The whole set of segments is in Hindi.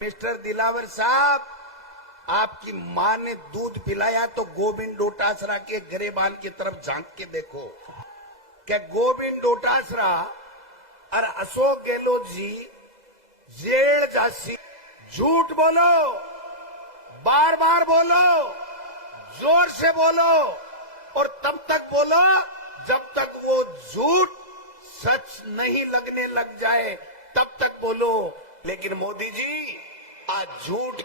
मिस्टर दिलावर साहब, आपकी मां ने दूध पिलाया तो गोविंद डोटासरा के गरेबान की तरफ झांक के देखो। क्या गोविंद डोटासरा और अशोक गहलोत जी जेल जासी झूठ बोलो, बार बार बोलो, जोर से बोलो और तब तक बोलो जब तक वो झूठ सच नहीं लगने लग जाए, तब तक बोलो। लेकिन मोदी जी, आज झूठ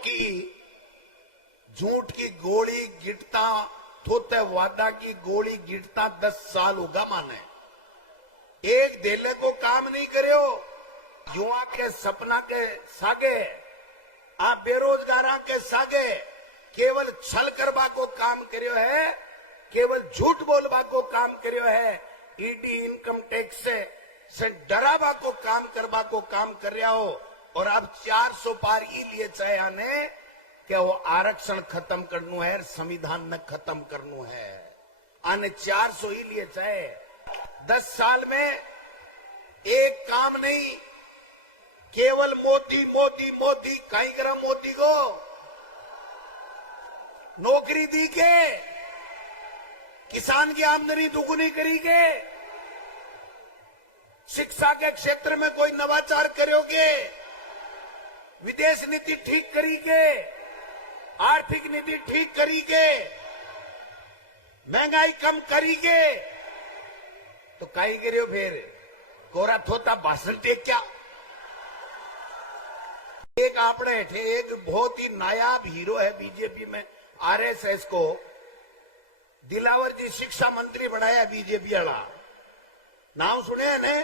की गोली गिरता थोते वादा की गोली गिरता 10 साल होगा माने। एक देले को काम नहीं करो, युवा के सपना के सागे, आप बेरोजगार के सागे केवल छल करवा को काम करियो है, केवल झूठ बोलवा को काम करियो है, ईडी इनकम टैक्स से डरावा को काम करवा को काम कर रहा हो। और अब 400 पार ई लिए चाहे आने क्या वो आरक्षण खत्म करना है, संविधान न खत्म करना है। आने 400 ही लिए चाहे 10 साल में एक काम नहीं, केवल मोदी मोदी मोदी। कहीं करा मोदी को नौकरी दी के, किसान की आमदनी दुगुनी करी के, शिक्षा के क्षेत्र में कोई नवाचार करोगे, विदेश नीति ठीक करी के, आर्थिक नीति ठीक करी के, महंगाई कम करी के, तो कहीं करियो फिर कोरा थोता भाषण टेक क्या। एक आपने थे, एक बहुत ही नायाब हीरो है बीजेपी में, आरएसएस को दिलावर जी शिक्षा मंत्री बनाया बीजेपी वाला, नाम सुने है ने।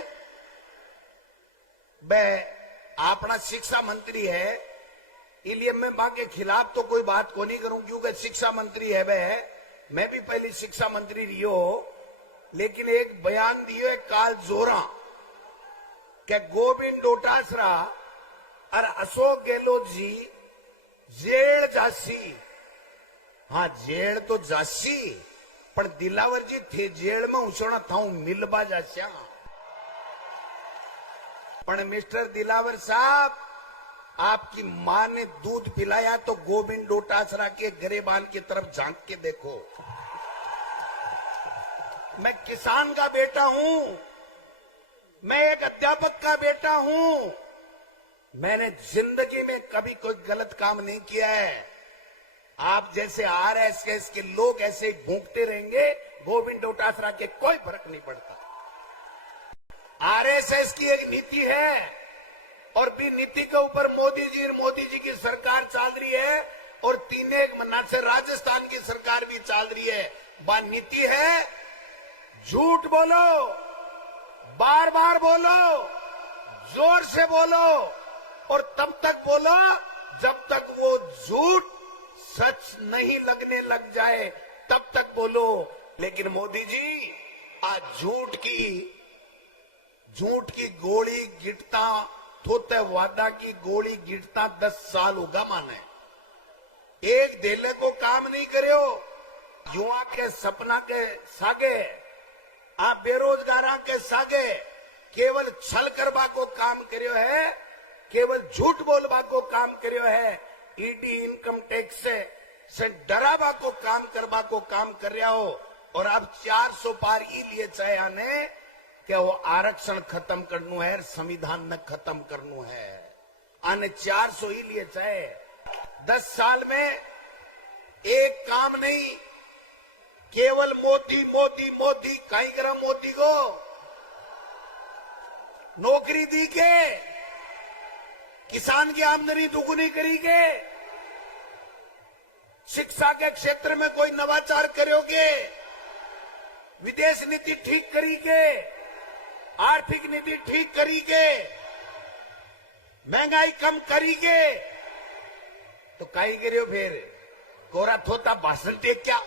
अपना शिक्षा मंत्री है, इसलिए मैं मां के खिलाफ तो कोई बात को नहीं करूं, क्योंकि शिक्षा मंत्री है वह, मैं भी पहले शिक्षा मंत्री रही हो। लेकिन एक बयान दियो काल जोरा क्या गोविंद डोटासरा और अशोक गहलोत जी जेल जासी। हाँ, जेल तो जासी, पर दिलावर जी थे जेल में उछोना था मिलबा जास्या। पर मिस्टर दिलावर साहब, आपकी मां ने दूध पिलाया तो गोविंद डोटासरा के गरेबान की तरफ झांक के देखो। मैं किसान का बेटा हूं, मैं एक अध्यापक का बेटा हूं, मैंने जिंदगी में कभी कोई गलत काम नहीं किया है। आप जैसे आरएसएस के लोग ऐसे ही भूखते रहेंगे, गोविंद डोटासरा के कोई फर्क नहीं पड़ता। आरएसएस की एक नीति है और भी नीति के ऊपर मोदी जी की सरकार चल रही है, और 3 महीना से राजस्थान की सरकार भी चल रही है। वह नीति है झूठ बोलो, बार बार बोलो, जोर से बोलो और तब तक बोलो जब तक वो झूठ सच नहीं लगने लग जाए, तब तक बोलो। लेकिन मोदी जी, आज झूठ की गोली गिरता थोते वादा की गोली गिरता 10 साल होगा माने। एक देले को काम नहीं करो, युवा के सपना के सागे, आप बेरोजगार के सागे केवल छल करवा को काम करियो है, केवल झूठ बोलवा को काम करियो है, ईडी इनकम टैक्स से डरावा को काम करवा को काम कर रहा हो। और अब 400 पार ई लिए चाहे आने क्या वो आरक्षण खत्म करना है, संविधान न खत्म करना है। आने 400 ही लिए चाहे 10 साल में एक काम नहीं, केवल मोदी मोदी मोदी। कहीं करा मोदी को नौकरी दी के, किसान की आमदनी दुगुनी करी के, शिक्षा के क्षेत्र में कोई नवाचार करोगे, विदेश नीति ठीक करी के, आर्थिक नीति ठीक करी के, महंगाई कम करी के, तो कहीं करियो फिर कोरा थोता भाषण टेक क्या।